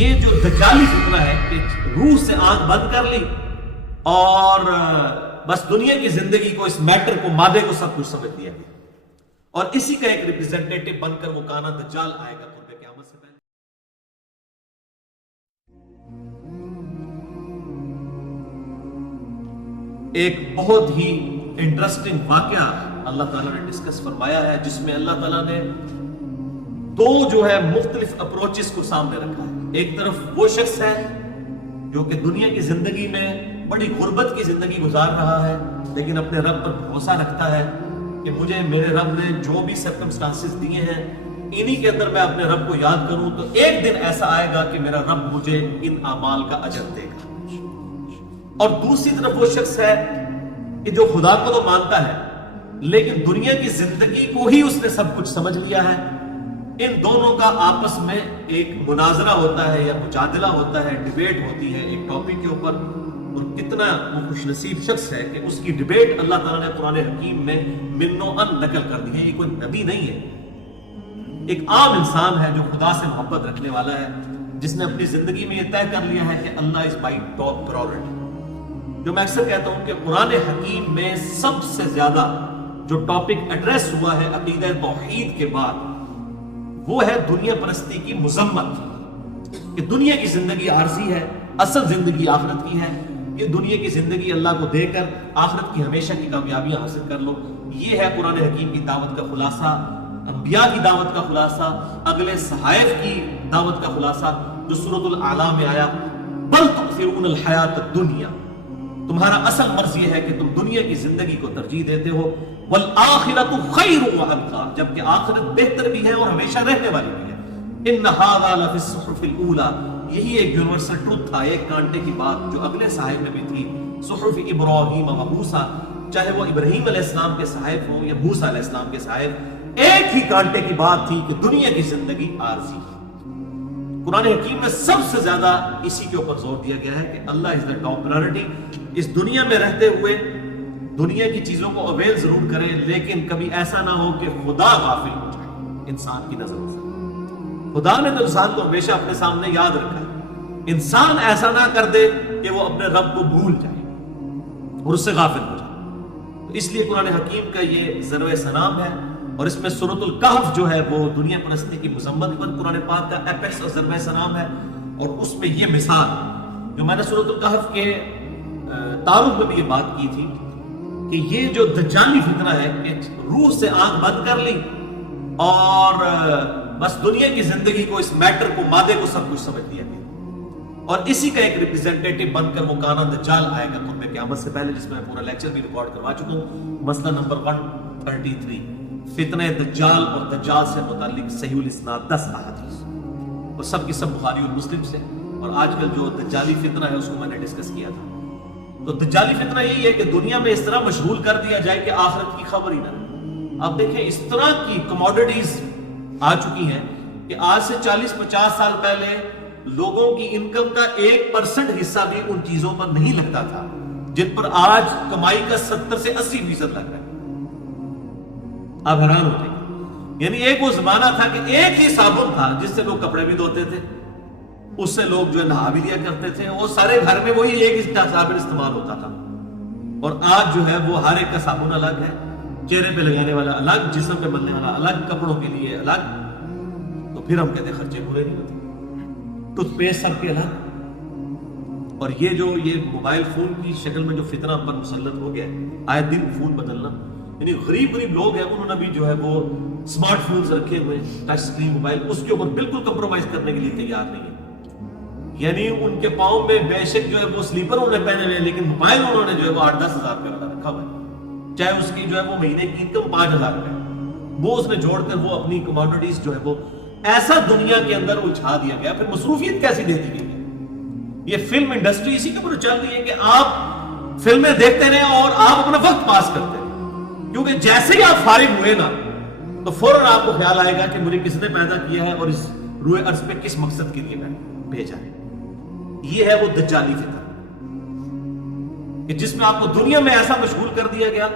یہ جو دجالی فتنہ ہے کہ روح سے آنکھ بند کر لی اور بس دنیا کی زندگی کو، اس میٹر کو، مادے کو سب کچھ سمجھ لیا گیا، اور اسی کا ایک ریپریزنٹیٹو بن کر وہ کانا دجال آئے گا قرب قیامت سے پہلے۔ ایک بہت ہی انٹرسٹنگ واقعہ اللہ تعالیٰ نے ڈسکس فرمایا ہے، جس میں اللہ تعالیٰ نے دو جو ہے مختلف اپروچز کو سامنے رکھا ہے۔ ایک طرف وہ شخص ہے جو کہ دنیا کی زندگی میں بڑی غربت کی زندگی گزار رہا ہے، لیکن اپنے رب پر بھروسہ رکھتا ہے کہ مجھے میرے رب نے جو بھی سرکمسٹانسز دیے ہیں انہی کے اندر میں اپنے رب کو یاد کروں تو ایک دن ایسا آئے گا کہ میرا رب مجھے ان اعمال کا اجر دے گا۔ اور دوسری طرف وہ شخص ہے کہ جو خدا کو تو مانتا ہے لیکن دنیا کی زندگی کو ہی اس نے سب کچھ سمجھ لیا ہے۔ ان دونوں کا آپس میں ایک مناظرہ ہوتا ہے یا مجادلہ ہوتا ہے، ڈیبیٹ ہوتی ہے ایک ٹاپک کے اوپر، اور کتنا وہ خوش نصیب شخص ہے کہ اس کی ڈیبیٹ اللہ تعالیٰ نے قرآن حکیم میں من و ان نقل کر دی ہے۔ یہ کوئی نبی نہیں ہے، ایک عام انسان ہے جو خدا سے محبت رکھنے والا ہے، جس نے اپنی زندگی میں یہ طے کر لیا ہے کہ اللہ از مائی ٹاپ پرائورٹی۔ جو میں اکثر کہتا ہوں کہ قرآن حکیم میں سب سے زیادہ جو ٹاپک ایڈریس ہوا ہے عقیدہ توحید کے بعد، وہ ہے دنیا پرستی کی مذمت، کہ دنیا کی زندگی عارضی ہے، اصل زندگی آخرت کی ہے۔ یہ دنیا کی زندگی اللہ کو دے کر آخرت کی ہمیشہ کی کامیابیاں حاصل کر لو، یہ ہے قرآن حکیم کی دعوت کا خلاصہ، انبیاء کی دعوت کا خلاصہ، اگلے صحائف کی دعوت کا خلاصہ جو سورۃ الاعلیٰ میں آیا، بل تؤثرون الحیات الدنیا، تمہارا اصل مرض یہ ہے کہ تم دنیا کی زندگی کو ترجیح دیتے ہو، والآخرۃ خیر وابقیٰ، جبکہ آخرت بہتر بھی ہے اور ہمیشہ رہنے والی بھی ہے۔ ان ھذا لفی الصحف الاولیٰ، یہی ایک یونیورسل ٹروتھ تھا، ایک کانٹے کی بات جو اگلے صحائف میں بھی تھی، صحف ابراہیم و موسیٰ، چاہے وہ ابراہیم علیہ السلام کے صحائف ہوں یا موسیٰ علیہ السلام کے صحائف، ایک ہی کانٹے کی بات تھی کہ دنیا کی زندگی عارضی ہے۔ قرآن حکیم میں سب سے زیادہ اسی کے اوپر زور دیا گیا ہے کہ اللہ از دا ٹاپ پرائورٹی۔ اس دنیا میں رہتے ہوئے دنیا کی چیزوں کو اویل ضرور کریں، لیکن کبھی ایسا نہ ہو کہ خدا غافل ہو جائے انسان کی نظر سے۔ خدا نے تو انسان کو ہمیشہ اپنے سامنے یاد رکھا ہے، انسان ایسا نہ کر دے کہ وہ اپنے رب کو بھول جائے اور اس سے غافل ہو جائے۔ تو اس لیے قرآن حکیم کا یہ ضرب سلام ہے، اور اس میں سورۃ الکہف جو ہے وہ دنیا پرستی کی مذمت پر قرآن پاک کا ایپیکس اور ضرب سلام ہے، اور اس میں یہ مثال جو میں نے سورۃ الکہف کے تعارف میں بھی یہ بات کی تھی کہ یہ جو دجالی فتنہ ہے کہ روح سے آنکھ بند کر لی اور بس دنیا کی زندگی کو، اس میٹر کو، مادے کو سب کچھ سمجھ لیا گیا، اور اسی کا ایک ریپریزنٹیٹو بن کر وہ کانا دجال آئے گا قرب قیامت سے پہلے، جس میں میں پورا لیکچر بھی ریکارڈ کروا چکا ہوں۔ مسئلہ نمبر 133، فتنہ دجال اور دجال سے متعلق صحیح الاسناد 10 احادیث، اور سب کی سب بخاری اور مسلم سے۔ اور آج کل جو دجالی فتنہ ہے اس کو میں نے ڈسکس کیا تھا۔ تو دجالی فتنہ یہی ہے کہ دنیا میں اس طرح مشغول کر دیا جائے کہ آخرت کی خبر ہی نہ رہے۔ آپ دیکھیں اس طرح کی کموڈیٹیز آ چکی ہیں کہ آج سے 40-50 سال پہلے لوگوں کی انکم کا 1% حصہ بھی ان چیزوں پر نہیں لگتا تھا جن پر آج کمائی کا 70 سے 80% لگ رہا ہے۔ آپ حیران ہو جائیں گے، یعنی ایک وہ زمانہ تھا کہ ایک ہی صابن تھا جس سے لوگ کپڑے بھی دھوتے تھے، اس سے لوگ جو ہے نہا بھی لیا کرتے تھے، اور سارے گھر میں وہی ایک ہی صابن استعمال ہوتا تھا۔ اور آج جو ہے وہ ہر ایک کا صابن الگ ہے، چہرے پہ لگانے والا الگ، جسم پہ ملنے والا الگ، کپڑوں کے لیے الگ، تو پھر ہم کہتے ہیں خرچے پورے نہیں ہوتے، ٹوتھ پیسٹ سب کے الگ۔ اور یہ جو موبائل فون کی شکل میں جو فتنہ پر مسلط ہو گیا ہے، آئے دن فون بدلنا، یعنی غریب لوگ ہیں انہوں نے بھی جو ہے وہ اسمارٹ فونز رکھے ہوئے، ٹچ سکرین موبائل، اس کے اوپر بالکل کمپرومائز کرنے کے لیے تیار نہیں ہے۔ یعنی ان کے پاؤں میں بے شک جو ہے وہ سلیپر انہوں نے پہنے ہوئے، لیکن موبائل انہوں نے جو ہے وہ 8-10 ہزار روپے والا رکھا ہوا ہے، چاہے اس کی جو ہے وہ مہینے کی انکم 5,000 روپے، وہ اس نے جوڑ کر وہ اپنی کموڈیٹیز جو ہے وہ ایسا دنیا کے اندر الجھا دیا گیا۔ پھر مصروفیت کیسی دے دی گئی ہے؟ یہ فلم انڈسٹری اسی کے اوپر چل رہی ہے کہ آپ فلمیں دیکھتے رہیں اور آپ اپنا وقت پاس کرتے رہیں، کیونکہ جیسے ہی آپ فارغ ہوئے نا تو فوراً آپ کو خیال آئے گا کہ مجھے کس نے پیدا کیا ہے اور اس روئے ارض پہ کس مقصد کے لیے میں بھیجا ہے۔ یہ ہے وہ دجالی فتنہ کہ جس میں آپ کو دنیا میں ایسا مشغول کر دیا گیا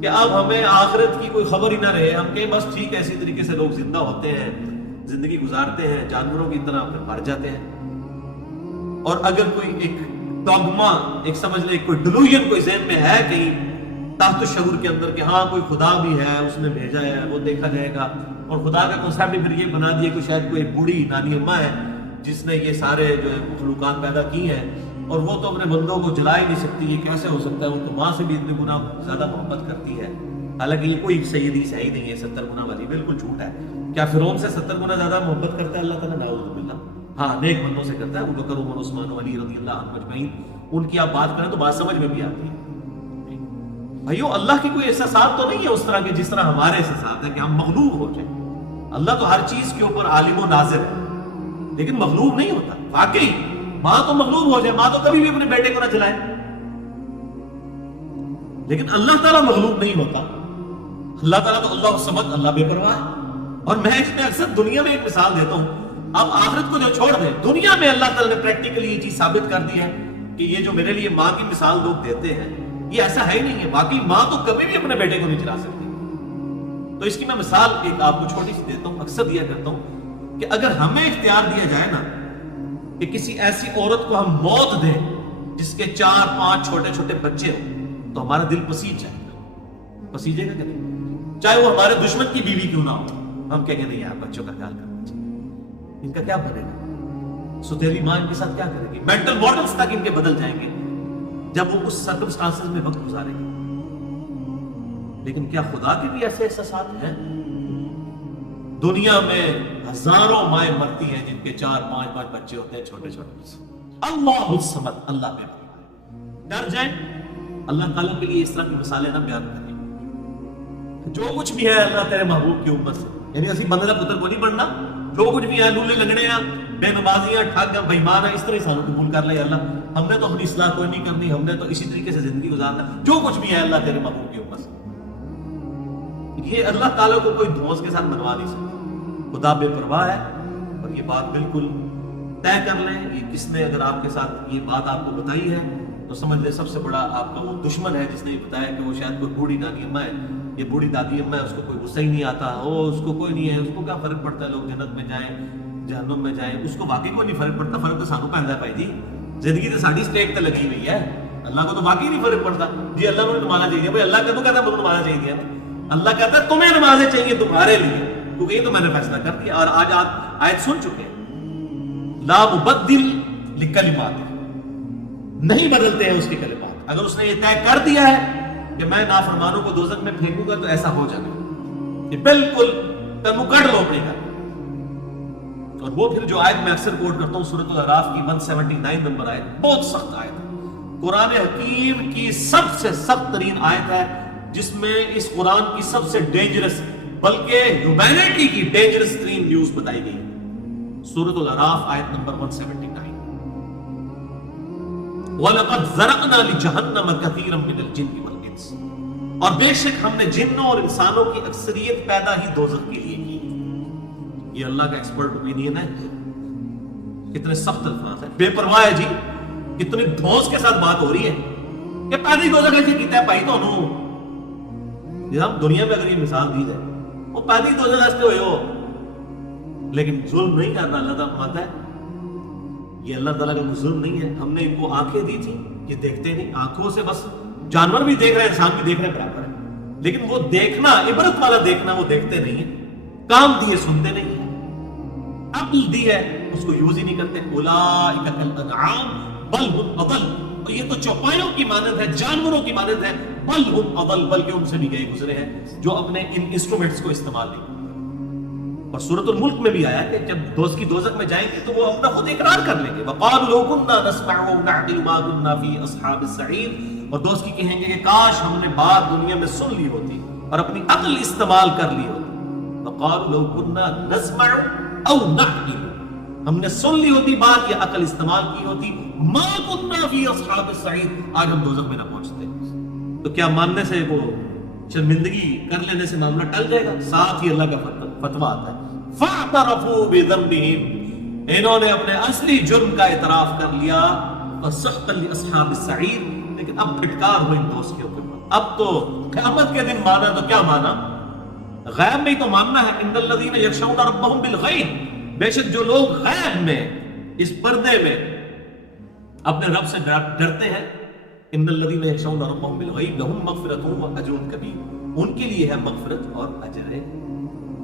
کہ اب ہمیں آخرت کی کوئی خبر ہی نہ رہے، ہم کہیں بس ٹھیک ہے اسی طریقے سے لوگ زندہ ہوتے ہیں، زندگی گزارتے ہیں، جانوروں کی طرح پھر مر جاتے ہیں۔ اور اگر کوئی ایک ڈوگما، ایک سمجھ لے کوئی ڈیلوژن کوئی ذہن میں ہے کہیں تحت الشعور کے اندر کہ ہاں کوئی خدا بھی ہے، اس نے بھیجا ہے، وہ دیکھا جائے گا، اور خدا کا کنسیپٹ بھی پھر یہ بنا دیا کہ شاید کوئی بوڑھی نانی اماں ہے جس نے یہ سارے جو ہے مخلوقات پیدا کی ہیں، اور وہ تو اپنے بندوں کو جلا ہی نہیں سکتی، یہ کیسے ہو سکتا ہے؟ وہ تو ماں سے بھی اتنے گنا زیادہ محبت کرتی ہے۔ حالانکہ یہ کوئی صحیح حدیث ہے ہی نہیں ہے 70 گنا والی، بالکل جھوٹ ہے۔ کیا فرعون سے 70 گنا زیادہ محبت کرتا ہے اللہ تعالیٰ؟ نعوذ باللہ۔ ہاں نیک بندوں سے کرتا ہے، ابو بکر، عمر، عثمان، علی رضی اللہ عنہم اجمعین، ان کی آپ بات کریں تو بات سمجھ میں بھی آتی ہے۔ بھائیو اللہ کی کوئی احساسات تو نہیں ہے اس طرح کے جس طرح ہمارے احساسات ہیں کہ ہم مغلوب ہو جائیں۔ اللہ تو ہر چیز کے اوپر عالم و ناظر ہے، لیکن مغلوب نہیں ہوتا۔ واقعی ماں تو مغلوب ہو جائے، ماں تو کبھی بھی اپنے بیٹے کو نہ چلائے، لیکن اللہ تعالیٰ مغلوب نہیں ہوتا۔ اللہ تعالیٰ تو اللہ الصمد، اللہ بے پرواہ ہے۔ اور میں اس میں اکثر دنیا میں ایک مثال دیتا ہوں، اب آخرت کو جو چھوڑ دیں، دنیا میں اللہ تعالیٰ نے پریکٹیکلی یہ چیز ثابت کر دی ہے کہ یہ جو میرے لیے ماں کی مثال لوگ دیتے ہیں یہ ایسا ہے ہی نہیں ہے۔ واقعی ماں تو کبھی بھی اپنے بیٹے کو نہیں چلا سکتی۔ تو اس کی میں مثال ایک آپ کو چھوٹی سی دیتا ہوں، اکثر دیا کرتا ہوں کہ اگر ہمیں اختیار دیا جائے نا کہ کسی ایسی عورت کو ہم موت دیں جس کے 4-5 چھوٹے چھوٹے بچے ہوں، تو ہمارا دل پسیج جائے گا، پسیجے گا کہ نہیں؟ چاہے وہ ہمارے دشمن کی بیوی کیوں نہ ہو، ہم کہیں گے نہیں یار بچوں کا خیال کرنا چاہیے، ان کا کیا بنے گا؟ ستیلی ماں ان کے ساتھ کیا کرے گی؟ مینٹل ماڈلز تک ان کے بدل جائیں گے جب وہ اس سرکمسٹانسز میں وقت گزارے گی۔ لیکن کیا خدا کے بھی ایسے احساسات ہیں؟ دنیا میں ہزاروں مائیں مرتی ہیں جن کے 4-5 بچے ہوتے ہیں چھوٹے چھوٹے۔ اللہ الصمد، اللہ بے پرواہ۔ ڈر جائیں، اللہ تعالیٰ کے لیے اس طرح کی مثالیں نہ بیان کریں۔ جو کچھ بھی ہے اللہ تیرے محبوب کی امت سے، یعنی اسی بندہ پتر کو نہیں بننا، جو کچھ بھی ہے لولے لنگڑے ہیں، بے نمازیاں، ٹھگ، بےمان ہیں، اس طرح انسانوں قبول کر لے اللہ، ہم نے تو اپنی اصلاح کوئی نہیں کرنی، ہم نے تو اسی طریقے سے زندگی گزارنا، جو کچھ بھی ہے اللہ تیرے محبوب کی امت سے۔ یہ اللہ تعالیٰ کو کوئی دھوس کے ساتھ منوا نہیں سکتا، خدا بے پرواہ ہے۔ اور یہ بات بالکل طے کر لیں، یہ کس نے اگر آپ کے ساتھ یہ بات آپ کو بتائی ہے تو سمجھ لیں سب سے بڑا آپ کا وہ دشمن ہے جس نے یہ بتایا کہ وہ شاید کوئی بوڑھی نانی اماں ہے، یہ بوڑھی دادی اماں ہے، اس کو کوئی غصہ ہی نہیں آتا، اس کو کوئی نہیں ہے، اس کو کیا فرق پڑتا ہے لوگ جنت میں جائیں جہنم میں جائیں، اس کو واقعی کوئی نہیں فرق پڑتا۔ فرق تو سانو پہنتا ہے بھائی جی، زندگی تو ساڑی سٹیک تے لگی ہوئی ہے، اللہ کو تو واقعی نہیں فرق پڑتا جی اللہ نے نمانا چاہیے۔ بھائی اللہ کدوں کہتا ہے مجھے نمانا چاہیے، اللہ کہتا ہے تمہیں نمازیں چاہیے تمہارے لیے، کیونکہ یہ تو میں نے فیصلہ کر دیا۔ اور آج آپ آیت سن چکے ہیں، لا مبدل لکلمات، نہیں بدلتے ہیں اس کی کلمات۔ اگر اس نے یہ طے کر دیا ہے کہ میں نافرمانوں کو دوزخ میں پھینکوں گا تو ایسا ہو جائے گا، یہ بالکل تنو کڑ لو اپنے گھر۔ اور وہ پھر جو آیت میں اکثر کوٹ کرتا ہوں سورۃ الاعراف کی 179 نمبر آیت، بہت سخت آیت ہے، قرآن حکیم کی سب سے سخت ترین آیت ہے، جس میں اس قرآن کی سب سے ڈینجرس بلکہ ہیومینٹی کی ڈینجرس ترین نیوز بتائی گئی۔ سورۃ الاعراف آیت نمبر 179، وَلَقَدْ ذَرَقْنَا لِجَهَنَّمَ كَثِيرًا مِنَ الْجِنِّ وَالْإِنسِ، اور بے شک ہم نے جنوں اور انسانوں کی اکثریت پیدا ہی دوزخ کے لیے کی۔ یہ اللہ کا ایکسپرٹ اوپینین ہے، کتنے سخت الفاظ ہیں، بے پرواہ ہے جی، کتنی دھوس کے ساتھ بات ہو رہی ہے کہ پیدا ہی دوزخ ایسے کیتا ہے بھائی تو ہم دنیا میں اگر یہ مثال دی جائے وہ پیدا ہی دوزخ ایسے ہوئے ہو، لیکن ظلم نہیں کرنا اللہ تعالیٰ فرماتا ہے یہ اللہ تعالیٰ کا ظلم نہیں ہے۔ ہم نے ان کو آنکھیں دی تھی، یہ دیکھتے نہیں، آنکھوں سے بس جانور بھی دیکھ رہے ہیں، انسان بھی دیکھ رہے ہیں برابر ہے، لیکن وہ دیکھنا، عبرت والا دیکھنا وہ دیکھتے نہیں ہیں، کام دیے سنتے نہیں ہیں، عقل دی ہے اس کو یوز ہی نہیں کرتے۔ اولئک کالانعام بل هم اضل، اور یہ تو چوپایوں کی مانند ہے، جانوروں کی مانند ہے، بل هم اضل، بلکہ ان سے بھی گئے گزرے ہیں جو اپنے ان انسٹرومنٹس کو استعمال نہیں کرتے۔ اور سورۃ الملک میں بھی آیا کہ جب دوست کی دوزخ میں جائیں گے تو وہ اپنا خود اقرار کر لیں گے، وقالوا لو كنا نسمع ونعقل ما كنا في اصحاب السعير، اور دوست کی کہیں گے کہ کاش ہم نے بات دنیا میں سن لی ہوتی اور اپنی عقل استعمال کر لی ہوتی۔ وقالوا لو كنا نسمع او نعقل، ہم نے سن لی ہوتی بات یا عقل استعمال کی ہوتی، ما كنا في اصحاب السعير، آج ہم دوزخ میں نہ پہنچتے۔ تو کیا ماننے سے وہ شرمندگی کر لینے سے معاملہ ٹل جائے گا؟ ساتھ ہی اللہ کا فتویٰ آتا ہے فَاعْتَرَفُوا بِذَنبِهِمْ، انہوں نے اپنے اصلی جرم کا اعتراف کر لیا، فَسُحْقًا لِأَصْحَابِ السَّعِيرِ، لیکن اب پھٹکار ہو ان دوست کے اوپر۔ اب تو قیامت کے دن مانا تو کیا مانا؟ غیب میں تو ماننا ہے، إِنَّ الَّذِينَ يَخْشَوْنَ رَبَّهُمْ بِالْغَيْبِ، بے شک جو لوگ غیب میں، اس پردے میں اپنے رب سے ڈرتے ہیں. ان الذین یخشون ربهم بالغیب لهم مغفرۃ واجر کبیر. ان کے لیے ہے مغفرت اور اجر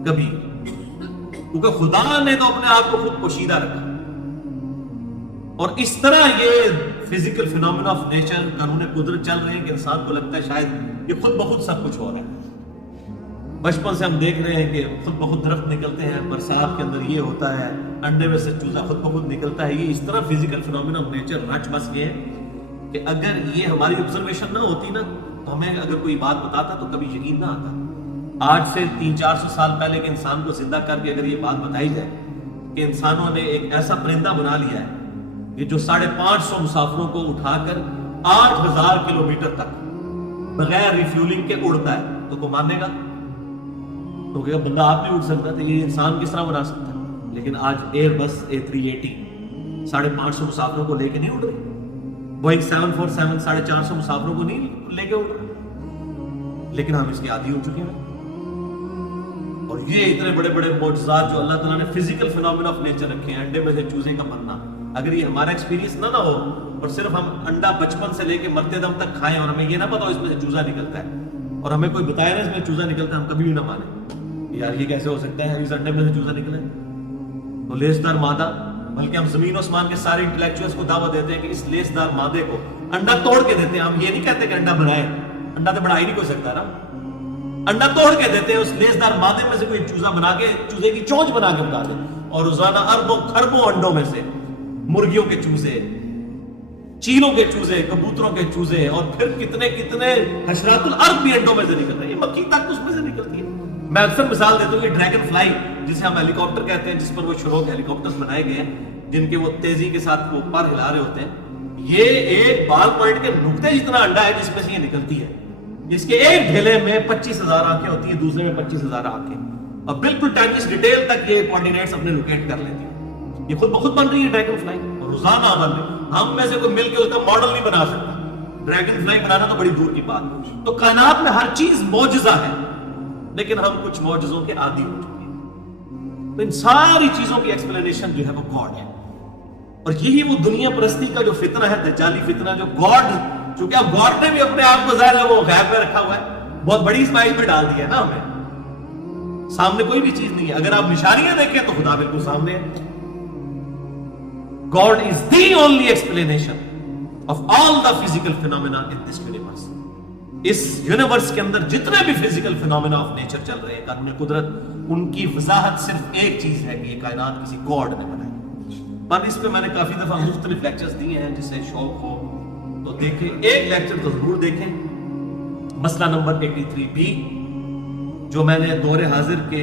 کبیر. کیونکہ خدا نے تو اپنے آپ کو خود پوشیدہ رکھا. اور اس طرح یہ فزیکل فینومینا آف نیچر، قانون قدرت چل رہے ہیں کہ انسان کو لگتا ہے شاید یہ خود بخود سب کچھ ہو رہا ہے. بچپن سے ہم دیکھ رہے ہیں کہ خود بخود درخت نکلتے ہیں، برسات کے اندر یہ ہوتا ہے، انڈے میں سے چوزا خود بخود نکلتا ہے. یہ اس طرح physical phenomena of nature rich بس یہ ہے کہ اگر یہ ہماری آبزرویشن نہ ہوتی نا، ہمیں اگر کوئی بات بتاتا تو کبھی یقین نہ آتا. آج سے 300-400 سال پہلے کے انسان کو زندہ کر کے اگر یہ بات بتائی جائے کہ انسانوں نے ایک ایسا پرندہ بنا لیا ہے کہ جو 550 مسافروں کو اٹھا کر 8000 کلومیٹر تک بغیر ریفیولنگ کے اڑتا ہے، تو کوئی مانے گا؟ تو کہ بندہ آپ نہیں اڑ سکتا تو یہ انسان کس طرح بنا سکتا ہے؟ لیکن آج ایئر بس A380 550 مسافروں کو لے کے نہیں اڑ رہی. بوئنگ 747 450 مسافروں کو نہیں لے کے اڑ رہا. لیکن ہم اس کے عادی ہو چکے ہیں. اور یہ اتنے بڑے بڑے معجزات جو اللہ تعالیٰ نے فزیکل فینومینا آف نیچر رکھے ہیں، انڈے میں سے چوزے کا بننا، اگر یہ ہمارا ایکسپیرینس نہ ہو اور صرف ہم انڈا بچپن سے لے کے مرتے دم تک کھائیں اور ہمیں یہ نہ پتا ہو اس میں سے چوزا نکلتا ہے، اور ہمیں کوئی بتایا نا اس میں چوزا نکلتا ہے، ہم کبھی بھی نہ مانیں یار یہ کیسے ہو سکتا ہے اس انڈے میں سے چوزا نکلے. تو لیسدار مادہ، بلکہ ہم زمین و آسمان کے سارے انٹلیکچوئلز کو دعوت دیتے ہیں کہ اس لیسدار مادے کو انڈا توڑ کے دیتے ہیں. ہم یہ نہیں کہتے کہ انڈا بنائے، انڈا تو بڑھا ہی نہیں کوئی سکتا نا. انڈا توڑ کے دیتے ہیں، اس لیسدار مادے میں سے کوئی چوزا بنا کے، چوزے کی چونچ بنا کے بتا دیں. اور روزانہ اربوں خربوں انڈوں میں سے مرغیوں کے چوزے، چیلوں کے چوزے، کبوتروں کے چوزے، اور پھر کتنے کتنے حشرات الارض بھی انڈوں میں سے نکل رہے ہیں. یہ مکھی تک اس میں سے نکلتی ہے. میں اکثر مثال دیتا ہوں کہ ڈریگن فلائی جسے ہم ہیلی کاپٹر کہتے ہیں، جس پر وہ شروع ہیلی کاپٹرز بنائے گئے ہیں جن کے وہ تیزی کے ساتھ وہ پر ہلا رہے ہوتے ہیں، یہ ایک بال پوائنٹ کے نقطے جتنا انڈا ہے جس میں سے یہ نکلتی ہے. اس کے ایک ڈھیلے میں 25,000 آنکھیں ہوتی ہیں، دوسرے میں 25,000 آنکھیں، اور بالکل ٹائنیس ڈیٹیل تک یہ کوارڈینیٹس اپنے لوکیٹ کر لیتی ہیں. یہ خود بخود بن رہی ہے ڈریگن فلائی، اور روزانہ بن رہی ہے. ہم میں سے کوئی مل کے اس کا ماڈل نہیں بنا سکتا. ڈریگن فلائی بنانا تو بڑی دور کی بات. تو کائنات میں ہر چیز معجزہ ہے، لیکن ہم کچھ معجزوں کے عادی ہو چکے ہیں. تو ان ساری چیزوں کی ایکسپلینیشن جو ہے وہ گاڈ ہے. اور یہی وہ دنیا پرستی کا جو فتنہ ہے، دجالی فتنہ، جو گاڈ، چونکہ اب گاڈ نے بھی اپنے آپ کو ظاہر ہے وہ غیب میں رکھا ہوا ہے، بہت بڑی اسماعیل میں ڈال دیا ہے نا. ہمیں سامنے کوئی بھی چیز نہیں ہے. اگر آپ نشانیاں دیکھیں تو خدا بالکل سامنے ہے. God is the only explanation of all the physical phenomena in this universe. اس یونیورس کے اندر جتنے بھی فزیکل فینومینا آف نیچر چل رہے ہیں، قانون قدرت، ان کی وضاحت صرف ایک چیز ہے کہ یہ کائنات کسی گاڈ نے بنائی. پر اس پہ میں نے کافی دفعہ مختلف لیکچرز دیے ہیں، جسے شوق ہو تو دیکھیں. ایک لیکچر تو ضرور دیکھیں، مسئلہ نمبر 83B، جو میں نے دور حاضر کے